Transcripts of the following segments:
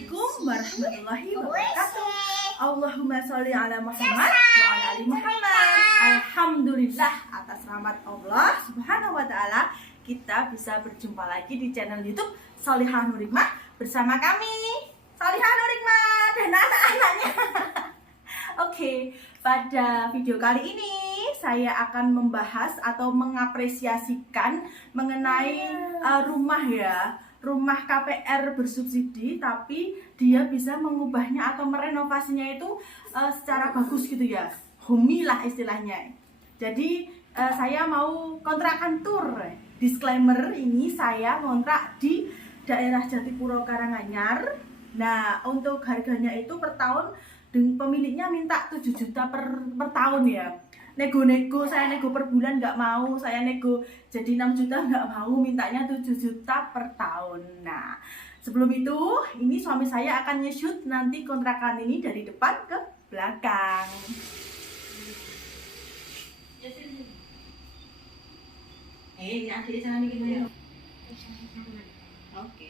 Assalamualaikum warahmatullahi wabarakatuh. Allahumma sholli ala Muhammad wa ala ali Muhammad. Alhamdulillah atas rahmat Allah Subhanahu wa taala kita bisa berjumpa lagi di channel YouTube Sholihah Nur Hikmah bersama kami Sholihah Nur Hikmah dan anak-anaknya. Oke, pada video kali ini saya akan membahas atau mengapresiasikan mengenai rumah KPR bersubsidi, tapi dia bisa mengubahnya atau merenovasinya itu secara bagus gitu ya, homey lah istilahnya. Jadi saya mau kontrakan tur. Disclaimer, ini saya ngontrak di daerah Jatipuro Karanganyar. Nah, untuk harganya itu per tahun pemiliknya minta 7 juta per tahun ya. Nego-nego, saya nego per bulan nggak mau, saya nego jadi 6 juta nggak mau, mintanya 7 juta per tahun. Nah, sebelum itu, ini suami saya akan nge-shoot nanti kontrakan ini dari depan ke belakang. Adik jangan bikin video. Oke.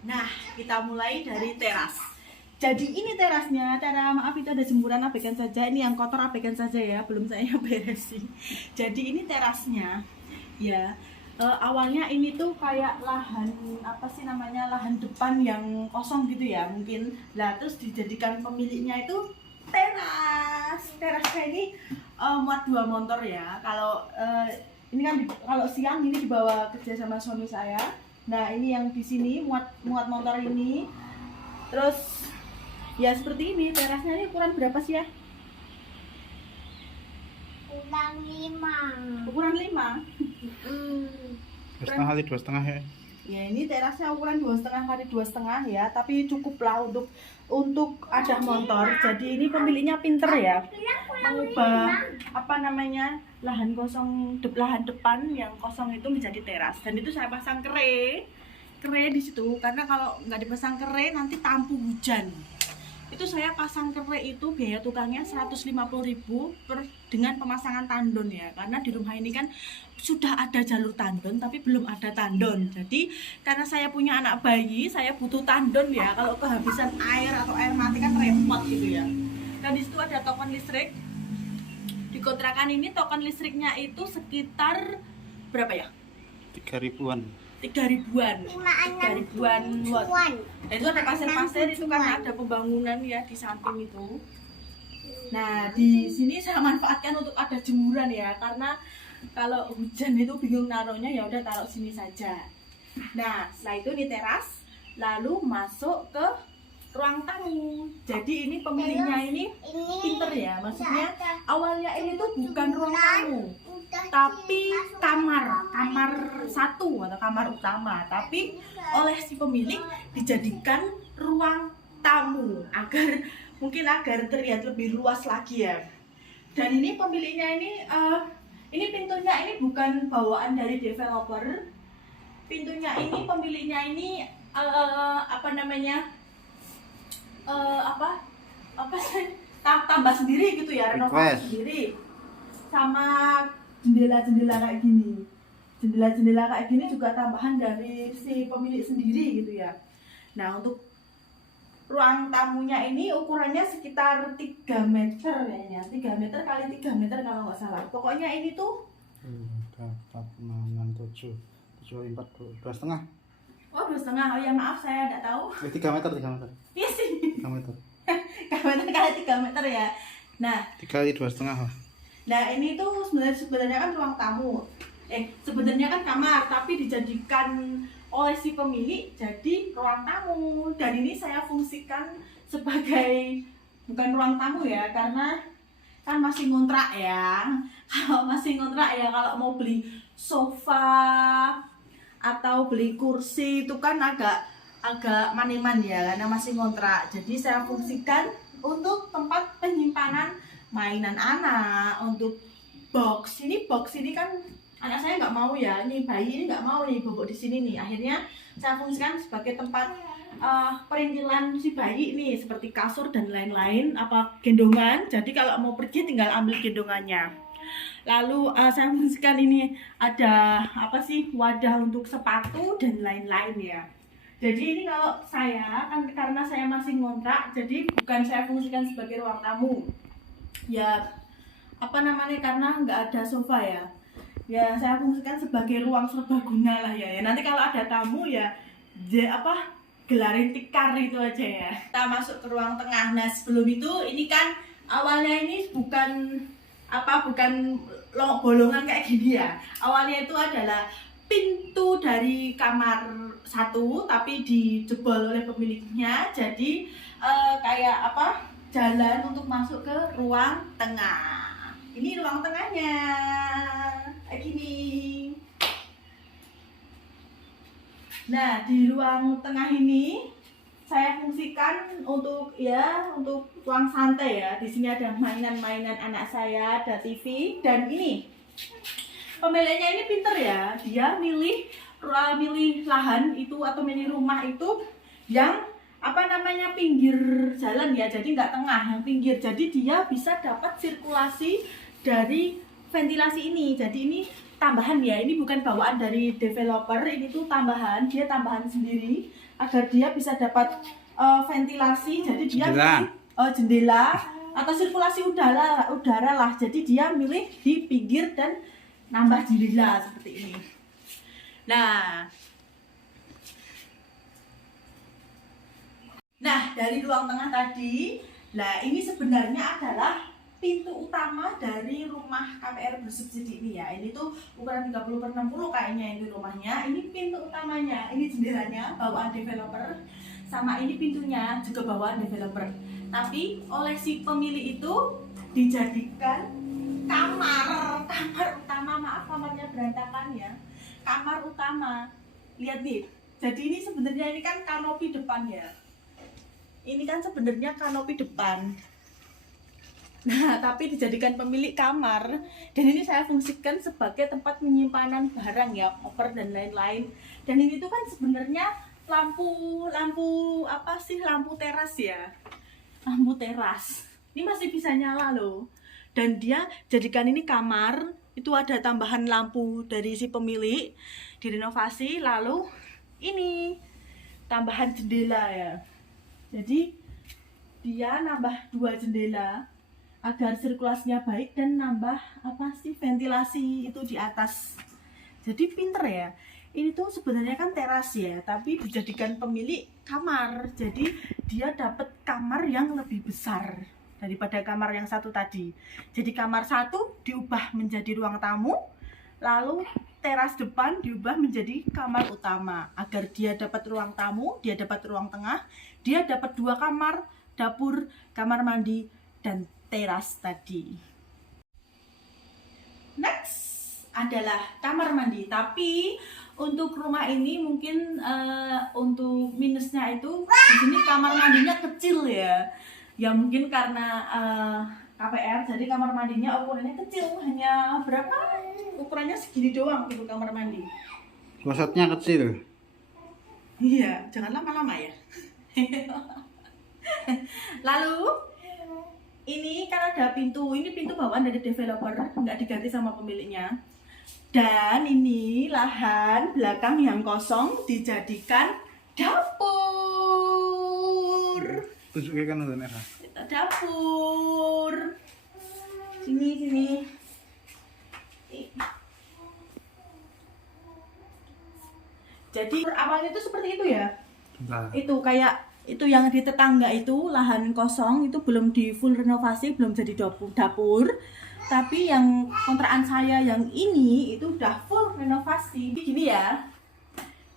Nah, kita mulai dari teras. Jadi ini terasnya, maaf itu ada jemuran, abaikan saja. Ini yang kotor abaikan saja ya, belum saya beresin. Jadi ini terasnya, ya. Awalnya ini tuh kayak lahan lahan depan yang kosong gitu ya mungkin. Lah terus dijadikan pemiliknya itu teras. Terasnya ini muat 2 motor ya. Kalau ini kan kalau siang ini dibawa kerja sama suami saya. Nah, ini yang di sini muat motor ini. Terus ya seperti ini, terasnya ini ukuran berapa sih ya? Ukuran 5. 2,5 kali 2,5 ya. Ya, ini terasnya ukuran 2,5 kali 2,5 ya, tapi cukup lah untuk ada motor. Jadi ini pemiliknya pinter ya, mengubah lahan depan yang kosong itu menjadi teras. Dan itu saya pasang kere di situ, karena kalau nggak dipasang kere nanti tampu hujan. Itu saya pasang kere itu biaya tukangnya 150.000 dengan pemasangan tandon ya, karena di rumah ini kan sudah ada jalur tandon tapi belum ada tandon. Jadi karena saya punya anak bayi, saya butuh tandon ya, kalau kehabisan air atau air mati kan repot gitu ya. Dan di situ ada token listrik. Di kontrakan ini token listriknya itu sekitar berapa ya? 3.000-an. 3.000-an watt. Dan itu ada pasir-pasir, itu karena ada pembangunan ya di samping itu. Nah, di sini saya manfaatkan untuk ada jemuran ya, karena kalau hujan itu bingung naruhnya, ya udah taruh sini saja. Nah, setelah itu di teras, lalu masuk ke ruang tamu. Jadi ini pemiliknya ini pinter ya, maksudnya awalnya ini tuh bukan ruang tamu, tapi kamar satu atau kamar utama, tapi oleh si pemilik dijadikan ruang tamu agar terlihat lebih luas lagi ya. Dan ini pemiliknya ini pintunya ini bukan bawaan dari developer. Pintunya ini pemiliknya ini tambah sendiri gitu ya, renovasi sendiri. Sama jendela kayak gini. Jendela kayak gini juga tambahan dari si pemilik sendiri gitu ya. Nah, untuk ruang tamunya ini ukurannya sekitar 3 meter ya, 3 meter kali 3 meter kalau nggak salah. Pokoknya ini tuh 4, 6, 7, 4, 2,5. Oh, 2,5. Oh ya, maaf saya nggak tahu. 3 meter. Iya sih. 3 meter. 3 meter kali 3 meter ya. Nah, 3 kali 2,5 lah. Nah, ini tuh sebenarnya kan ruang tamu. Sebenarnya kan kamar, tapi dijadikan oleh si pemilik jadi ruang tamu. Dan ini saya fungsikan sebagai bukan ruang tamu ya, karena kan masih ngontrak ya. Kalau mau beli sofa atau beli kursi itu kan agak maniman ya, karena masih ngontrak. Jadi saya fungsikan untuk tempat penyimpanan mainan anak, untuk box ini kan anak saya nggak mau ya, ini bayi ini nggak mau nih bobok di sini nih. Akhirnya saya fungsikan sebagai tempat perintilan si bayi nih, seperti kasur dan lain-lain, apa gendongan. Jadi kalau mau pergi tinggal ambil gendongannya. Lalu saya fungsikan ini ada apa sih, wadah untuk sepatu dan lain-lain ya. Jadi ini kalau saya kan karena saya masih ngontrak, jadi bukan saya fungsikan sebagai ruang tamu. Ya apa namanya, karena nggak ada sofa ya. Ya saya fungsikan sebagai ruang serbaguna lah ya. Nanti kalau ada tamu ya gelarin tikar itu aja ya. Kita masuk ke ruang tengah. Nah sebelum itu ini kan awalnya ini bukan bolongan kayak gini ya. Awalnya itu adalah pintu dari kamar satu tapi dijebol oleh pemiliknya. Jadi kayak jalan untuk masuk ke ruang tengah. Ini ruang tengahnya kayak gini. Nah di ruang tengah ini saya fungsikan untuk ruang santai ya. Di sini ada mainan-mainan anak saya, ada TV, dan ini pemiliknya ini pinter ya. Dia milih lahan itu atau milih rumah itu yang pinggir jalan ya. Jadi nggak tengah, yang pinggir. Jadi dia bisa dapat sirkulasi dari ventilasi ini. Jadi ini tambahan ya. Ini bukan bawaan dari developer. Ini tuh tambahan. Dia tambahan sendiri agar dia bisa dapat ventilasi. Jadi dia jendela atau sirkulasi udara lah. Jadi dia milih di pinggir dan nambah jendela seperti ini. Nah dari ruang tengah tadi, ini sebenarnya adalah pintu utama dari rumah KPR bersubsidi ini ya. Ini tuh ukuran 30x60 kayaknya ini rumahnya. Ini pintu utamanya, ini jendelanya bawaan developer, sama ini pintunya juga bawaan developer. Tapi oleh si pemilik itu dijadikan kamar utama. Maaf kamarnya berantakan ya. Kamar utama. Lihat nih. Jadi ini sebenarnya ini kan kanopi depan ya. Ini kan sebenarnya kanopi depan. Nah, tapi dijadikan pemilik kamar. Dan ini saya fungsikan sebagai tempat penyimpanan barang ya, koper dan lain-lain. Dan ini tuh kan sebenarnya lampu teras ya. Lampu teras. Ini masih bisa nyala loh. Dan dia jadikan ini kamar. Itu ada tambahan lampu dari si pemilik, direnovasi. Lalu ini tambahan jendela ya. Jadi dia nambah 2 jendela agar sirkulasinya baik dan nambah ventilasi itu di atas. Jadi pinter ya. Ini tuh sebenarnya kan teras ya, tapi dijadikan pemilik kamar. Jadi dia dapat kamar yang lebih besar daripada kamar yang satu tadi. Jadi kamar satu diubah menjadi ruang tamu, lalu teras depan diubah menjadi kamar utama. Agar dia dapat ruang tamu, dia dapat ruang tengah, dia dapat 2 kamar, dapur, kamar mandi, dan teras tadi. Next adalah kamar mandi. Tapi untuk rumah ini mungkin untuk minusnya itu di sini kamar mandinya kecil ya. Ya mungkin karena KPR, jadi kamar mandinya ukurannya kecil, hanya berapa? Ukurannya segini doang gitu kamar mandi. Klosetnya kecil. Iya, jangan lama-lama ya. Lalu ini kan ada pintu, ini pintu bawaan dari developer, nggak diganti sama pemiliknya. Dan ini lahan belakang yang kosong dijadikan dapur. Tunjukkan kan udah merah. Dapur. Sini. Jadi awalnya itu seperti itu ya. Nah. Itu kayak itu yang di tetangga itu lahan kosong itu belum di full renovasi, belum jadi dapur. Tapi yang kontrakan saya yang ini itu udah full renovasi. Gini ya.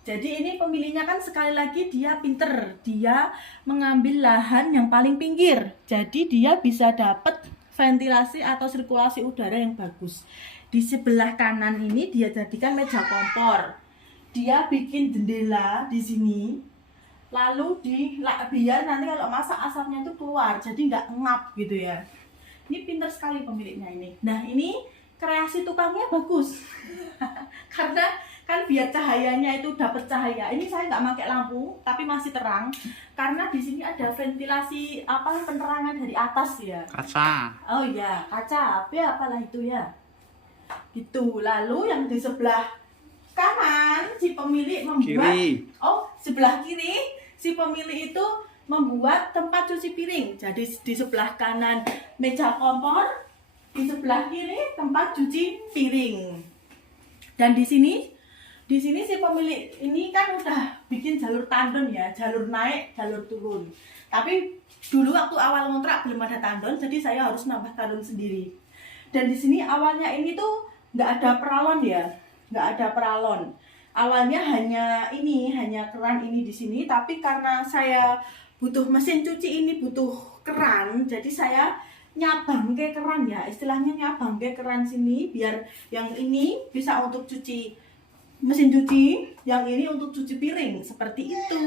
Jadi ini pemiliknya kan sekali lagi dia pinter. Dia mengambil lahan yang paling pinggir. Jadi dia bisa dapat ventilasi atau sirkulasi udara yang bagus. Di sebelah kanan ini dia jadikan meja kompor. Dia bikin jendela di sini. Lalu biar nanti kalau masak asapnya itu keluar. Jadi nggak ngap gitu ya. Ini pinter sekali pemiliknya ini. Nah ini kreasi tukangnya bagus. Karena kan biar cahayanya itu dapat cahaya. Ini saya nggak pakai lampu tapi masih terang karena di sini ada ventilasi penerangan dari atas ya. Kaca. Oh iya, kaca. Apalah itu ya. Gitu. Lalu yang di sebelah kanan si pemilik membuat Kiri. sebelah kiri si pemilik itu membuat tempat cuci piring. Jadi di sebelah kanan meja kompor, di sebelah kiri tempat cuci piring. Dan di sini si pemilik ini kan udah bikin jalur tandon ya, jalur naik, jalur turun. Tapi dulu waktu awal ngontrak belum ada tandon, jadi saya harus nambah tandon sendiri. Dan di sini awalnya ini tuh nggak ada peralon ya, nggak ada peralon. Awalnya hanya keran ini di sini, tapi karena saya butuh mesin cuci ini butuh keran, jadi saya nyabang ke keran ya, istilahnya nyabang ke keran sini biar yang ini bisa untuk cuci mesin cuci, yang ini untuk cuci piring, seperti itu.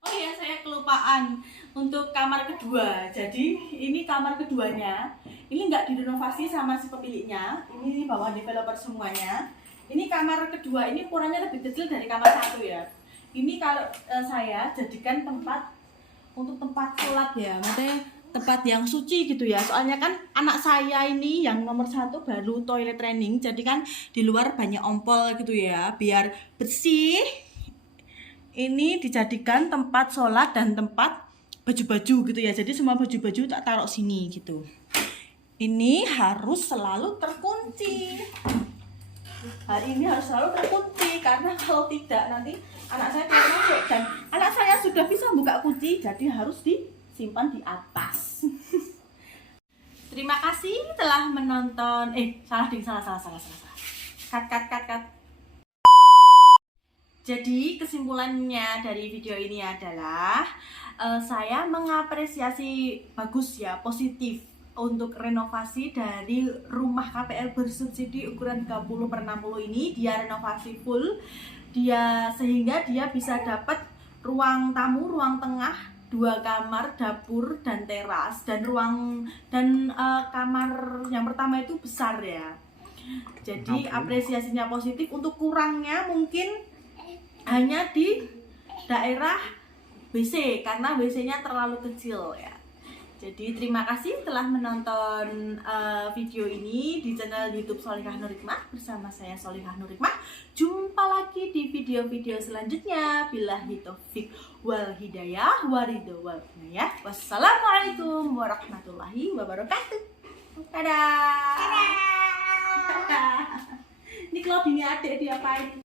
Oh ya, saya kelupaan untuk kamar kedua. Jadi ini kamar keduanya. Ini nggak direnovasi sama si pemiliknya. Ini di bawah developer semuanya. Ini kamar kedua, ini ukurannya lebih kecil dari kamar satu ya. Ini kalau saya jadikan tempat untuk tempat sholat ya, maksudnya tempat yang suci gitu ya. Soalnya kan anak saya ini yang nomor 1 baru toilet training, jadi kan di luar banyak ompol gitu ya. Biar bersih, ini dijadikan tempat sholat dan tempat baju-baju gitu ya. Jadi semua baju-baju tak taruh sini gitu. Ini harus selalu terkunci. Hari ini harus selalu terkunci karena kalau tidak nanti anak saya keluar masuk, dan anak saya sudah bisa buka kunci, jadi harus disimpan di atas. Terima kasih telah menonton. Salah. Cut. Jadi kesimpulannya dari video ini adalah saya mengapresiasi bagus ya, positif untuk renovasi dari rumah KPL bersubsidi ukuran 30/60 ini. Dia renovasi full, sehingga dia bisa dapat ruang tamu, ruang tengah, 2 kamar, dapur dan teras, dan kamar yang pertama itu besar ya. Jadi apresiasinya positif. Untuk kurangnya mungkin hanya di daerah WC karena WC-nya terlalu kecil ya. Jadi terima kasih telah menonton video ini di channel YouTube Sholihah Nur Hikmah bersama saya Sholihah Nur Hikmah. Jumpa lagi di video-video selanjutnya. Billahi taufik wal hidayah waridho wal inayah. Wassalamualaikum warahmatullahi wabarakatuh. Dadah. Ini kalau bini adik diapain?